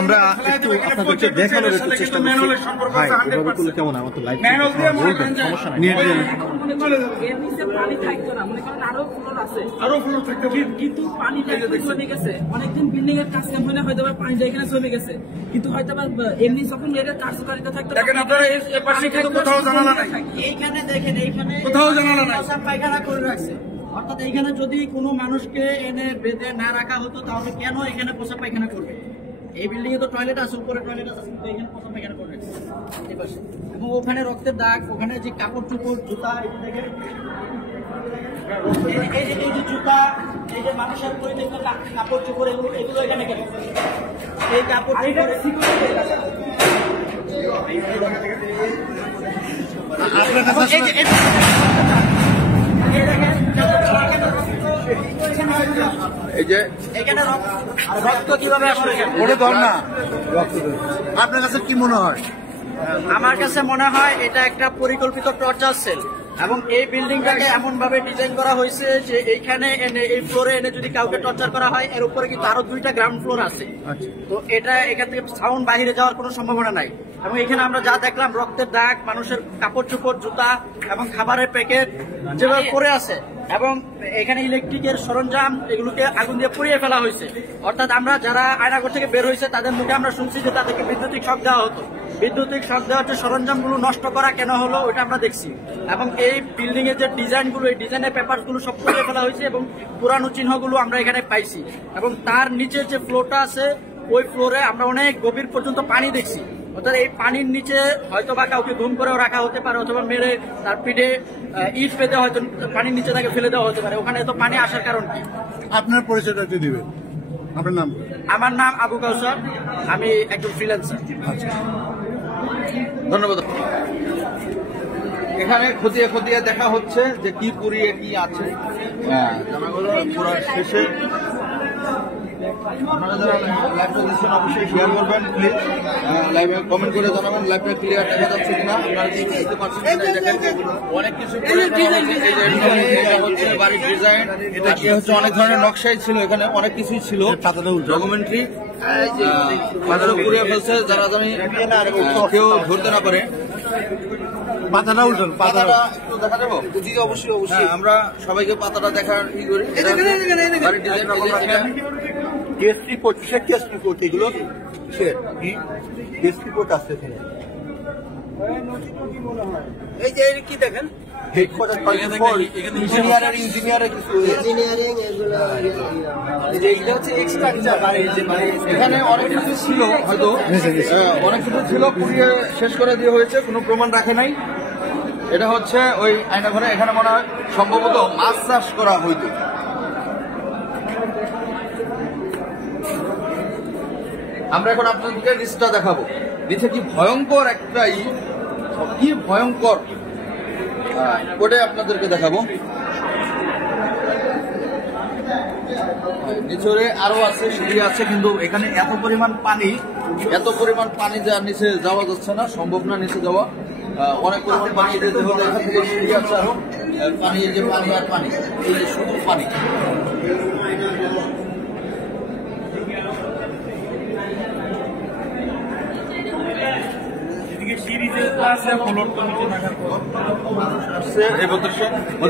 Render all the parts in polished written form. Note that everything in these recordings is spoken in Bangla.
আমরা একটু আপনাদেরকে দেখানোর একটু চেষ্টা করছি। কেমন আমার তো লাইভ সমস্যা নিয়ে কিন্তু পানিটা জমে গেছে অনেকদিন বিল্ডিং এর কাজ কাম হয়তো পানিটা এখানে জমে গেছে, কিন্তু হয়তো এমনি যখন এটার কার্যকারিতা থাকতো কোথাও জানালা নাই, এইখানে দেখেন এইখানে কোথাও জানালা নাই, পায়খানা করে রাখছে। অর্থাৎ এইখানে যদি কোনো মানুষকে এনে বেঁধে না রাখা হতো তাহলে কেন এখানে পোশাক পায়খানা করবে? এই বিল্ডিং এ তো টয়লেট আছে, উপরে টয়লেট আছে, কিন্তু এখানে পোশাক পায়খানা করে রাখছে এবং ওখানে রক্তের দাগ, ওখানে যে কাপড় চোপড় জুতা, এই যে জুতা, এই যে মানুষের পরিত্যক্ত কাপড় চোপড়, এগুলো এখানে কেন? এই কাপড় এই যে এখানে রক্ত কিভাবে আসলে ধর না, আপনার কাছে কি মনে হয়? আমার কাছে মনে হয় এটা একটা পরিকল্পিত টর্চার সেল এবং এই বিল্ডিংটাকে এমন ভাবে ডিজাইন করা হয়েছে যে এইখানে এনে এই ফ্লোরে এনে যদি কাউকে টর্চার করা হয়, এর উপরে কিন্তু আরো 2টা গ্রাউন্ড ফ্লোর আছে। তো এটা এখান থেকে সাউন্ড বাইরে যাওয়ার কোনো সম্ভাবনা নাই। এবং এখানে আমরা যা দেখলাম রক্তের দাগ, মানুষের কাপড় চোপড়, জুতা এবং খাবারের প্যাকেট যেভাবে পড়ে আছে এবং এখানে ইলেকট্রিকের সরঞ্জাম, এগুলোকে আগুন দিয়ে পুড়িয়ে ফেলা হয়েছে। অর্থাৎ আমরা যারা আয়নাঘর থেকে বের হয়েছে তাদের মুখে আমরা শুনছি যে তাদেরকে বৈদ্যুতিক শক দেওয়া হতো। বৈদ্যুতিক শক দেওয়ার যে সরঞ্জামগুলো নষ্ট করা কেন হলো ওইটা আমরা দেখছি। এবং এই বিল্ডিং এর যে ডিজাইনগুলো, এই ডিজাইনের পেপারগুলো সব পুড়িয়ে ফেলা হয়েছে এবং পুরানো চিহ্নগুলো আমরা এখানে পাইছি। এবং তার নিচে যে ফ্লোরটা আছে ওই ফ্লোরে আমরা অনেক গভীর পর্যন্ত পানি দেখছি। অর্থাৎ এই পানির নিচে হয়তো বা কাউকে গুম করেও রাখা হতে পারে, অথবা মেরে তার পিঠে ইট পেতে হয়তো পানির নিচে তাকে ফেলে দেওয়া হতে পারে। ওখানে এত পানি আসার কারণ কি? আপনার পরিচয়টা একটু দিবেন। আপনার নাম? আমার নাম আবু কাউসার, আমি একজন ফ্রিল্যান্সার। ধন্যবাদ। এখানে খতিয়ে খতিয়ে দেখা হচ্ছে যে কি পুড়িয়ে কি আছে। পুরো শেষে আপনারা যারা লাইভটা দিচ্ছেন অবশ্যই শেয়ার করবেন প্লিজ, লাইভে কমেন্ট করে জানাবেন লাইভটা ক্লিয়ার দেখা যাচ্ছে কিনা, আপনারা কি বুঝতে পারছেন কিনা। অনেক কিছু হচ্ছে বাড়ির ডিজাইন, এটা কি হচ্ছে অনেক ধরনের নকশাই ছিল, এখানে অনেক কিছুই ছিল, ডকুমেন্টরি পাতাটা পুড়িয়ে ফেলছে, যারা আমি কেউ ধরতে না পারে। পাতাটা উল্টন, পাতাটা একটু দেখা যাবো? অবশ্যই অবশ্যই, আমরা সবাইকে পাতাটা দেখার ই করি। বাড়ির ডিজাইন রকম রাখেন। টেস্ট রিপোর্ট, কিসের টেস্ট রিপোর্ট এগুলো? কিসের টেস্ট রিপোর্ট আসছে এখানে? এই যে কি দেখেন, এখানে অনেক কিছু ছিল, হয়তো অনেক কিছু ছিল পুড়িয়ে শেষ করে দিয়ে হয়েছে, কোনো প্রমাণ রাখে নাই। এটা হচ্ছে ওই আয়নাঘরে, এখানে মনে হয় সম্ভবত মাছ চাষ করা হইতো। আমরা এখন আপনাদেরকে নিচটা দেখাবো। নিচে কি ভয়ঙ্কর একটাই, কি ভয়ঙ্কর ওটাই আপনাদেরকে দেখাবো। নিচরে আরো আছে, সিঁড়ি আছে, কিন্তু এখানে এত পরিমাণ পানি যা নিচে যাওয়া যাচ্ছে না, সম্ভব না নিচে যাওয়া। অনেক পরিমাণ পানি যেতে হলে এখান থেকে সিঁড়ি আছে, আরো পানি, এই যে পানি আর পানি, এই যে শুধু পানি।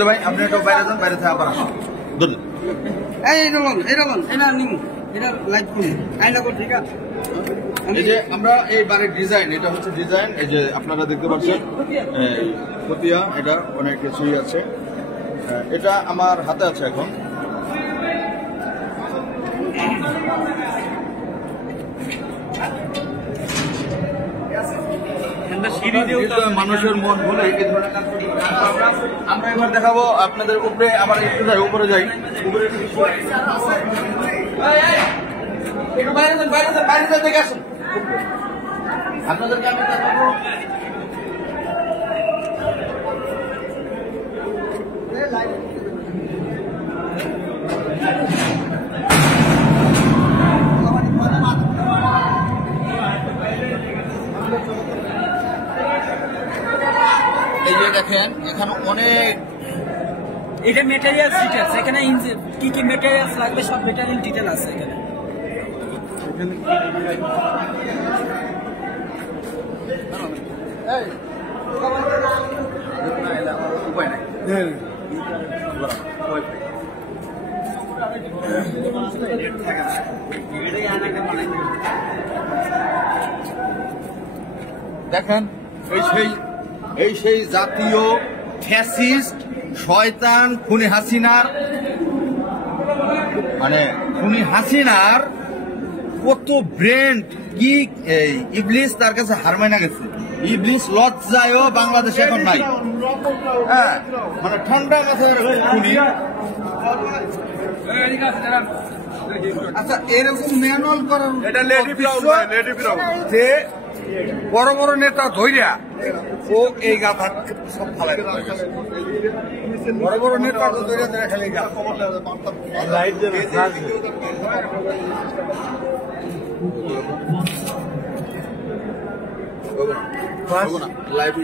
ভাই আপনি একটু বাইরে যান, বাইরে থেকে আবার আসুন। এই যে আমরা এই বাড়ির ডিজাইন, এটা হচ্ছে ডিজাইন, এই যে আপনারা দেখতে পাচ্ছেন খতিয়া, এটা অনেক কিছুই আছে। এটা আমার হাতে আছে এখন। মানুষের মন ভুলে এই ধরনের আমরা এবার দেখাবো আপনাদের উপরে। আবার একটু যাই, উপরে যাই, উপরে বাইরে দেখে আসুন। আপনাদেরকে আমি দেখাবো এই যে দেখেন, এখানে অনেক এটা মেটেরিয়ালস ডিটেইলস, এখানে কি কি মেটেরিয়ালস লাগবে সব মেটেরিয়াল ডিটেইল আছে এখানে। উপায় নাই। দেখেন এই সেই জাতীয় ফ্যাসিস্ট শয়তান খুনি হাসিনার খুনি হাসিনার কত ব্রেন্ড কি ইবলিস তার কাছে হার মাইনা গেছে। ইবলিস লজ্জায়ও বাংলাদেশে এখন নাই। হ্যাঁ, ঠান্ডা মাথার খুনি। আচ্ছা, এরকম ম্যানুয়াল করার যে বড় বড় নেতা ধৈর্যা ও এই গাথা সব ফালাই বড় বড় নেতা ধৈর্যা ধরে খেলে লাইট লাইট